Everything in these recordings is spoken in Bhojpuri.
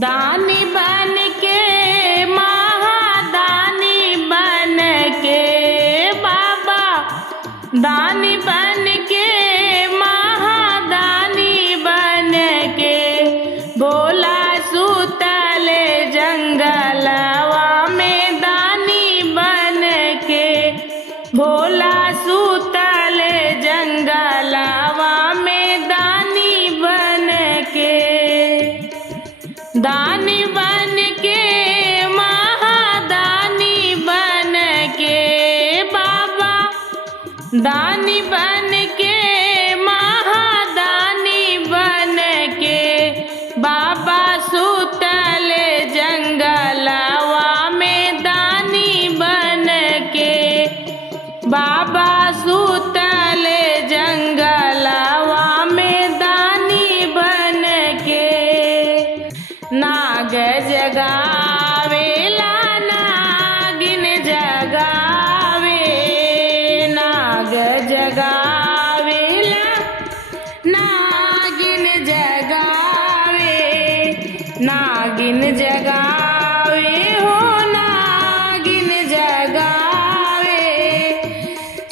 दानी बन के महादानी बन के बाबा, दानी बन के महादानी बन के भोला सुतल जंगलवा में दानी बन के, भोला सुतल जंगलवा में दानी बन के, दानी बन के महादानी बन के बाबा, दानी बन के महादानी बन के बाबा सुतल जंगलवा में दानी बन के, बाबा सुतल जंगलवा में दानी बन के। नाग जगावेला नागिन जगावे, नाग जगावेला नागिन जगावे, नागिन जगावे हो नागिन जगावे,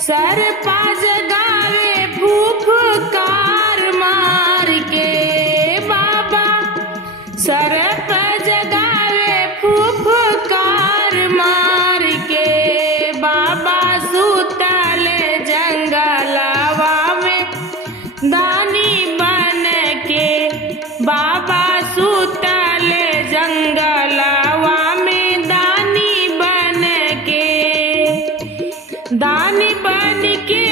सर्पा जगावे फूफकार मार के बाबा, सर्प जगावे फूफकार मार के बाबा सुतल जंगलवा में दानी बन के, बाबा सुतल जंगलवा में दानी बन के, दानी बन के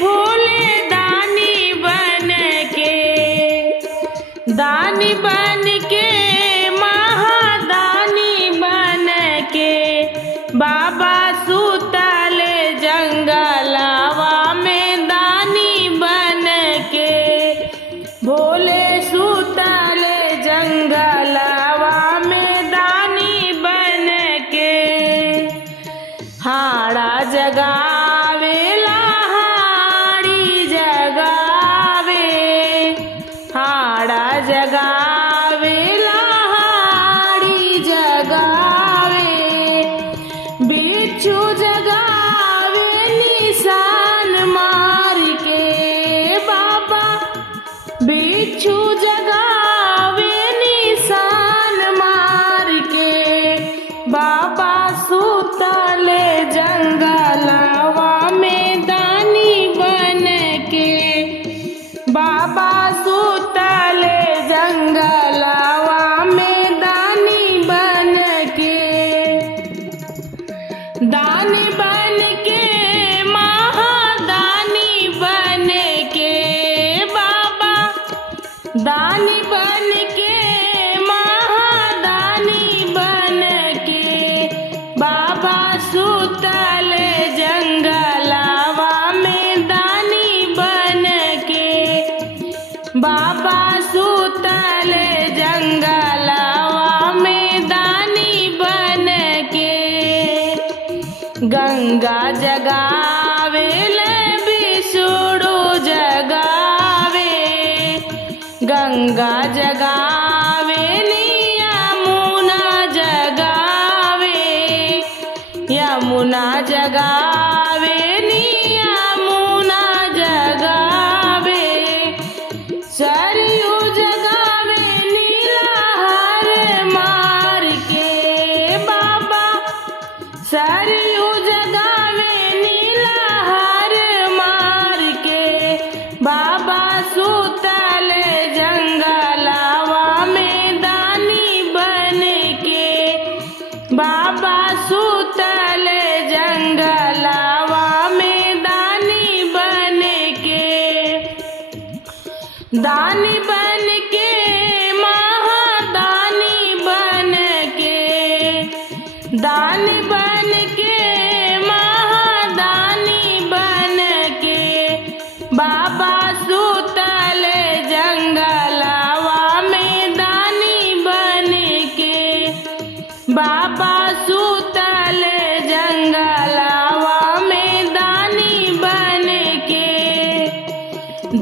भोले दानी बन के, दानी बन के महादानी बन के बाबा सुतल जंगलवा में दानी बन के, भोले सुतल जंगलवा में दानी बन के। हाड़ा जगावेला हाड़ी जगावे, हाड़ा जगावेला हाड़ी जगावे, बिच्छू जगावे निशान मार के बाबा, बिच्छू जगावे निशान मार के बाबा सुतल जंगलवा में दानी बन के, बाबा सुतल जंगलवा में दानी बन के, दानी बन के महादानी बन के बाबा, दानी बन के महादानी बन के बाबा सुतल जंगलवा में दानी बन के, बाबा सुतल जंगलवा में दानी बन के। गंगा जगावेल विष्णु जगावे, गंगा जगावे यमुना जगावे, यमुना जगावे यमुना जगावे, सरयू जगावे नीलहर मार के बाबा, सरयू जगावे नीलहर मार के बाबा सुतल जंगलवा में दानी बन के, बाबा सुतल जंगलवा में दानी बन के, दानी बन के महादानी बन के, दानी बन के महादानी बन के बाबा सुतल जंगलवा में दानी बन के, बाबा सुतल जंगलवा में दानी बन के।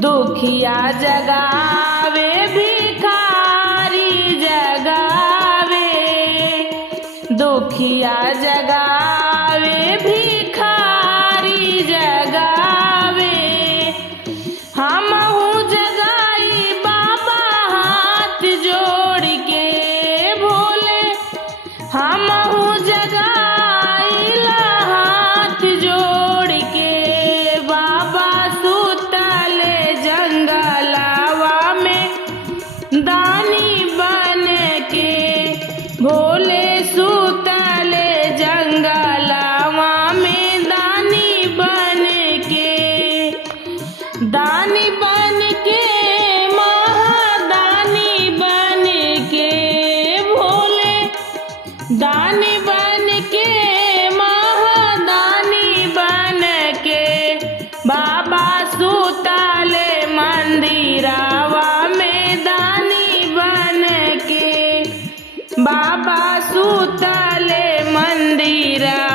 दुखिया जगावे भिखारी जगावे, दुखिया जगावे भिखारी जगावे हमहू जगाई बाबा हाथ जोड़ के भोले हमहू जगाईला हाथ जोड़ के बाबा सुतले जंगलवा में दानी बन के भोले सुतले जंगलवा में दानी बन के महादानी बन के भोले दानी बन के महादानी बन के बाबा सुतले मंदिरवा में दानी बन के बाबा सुतले मंदिरवा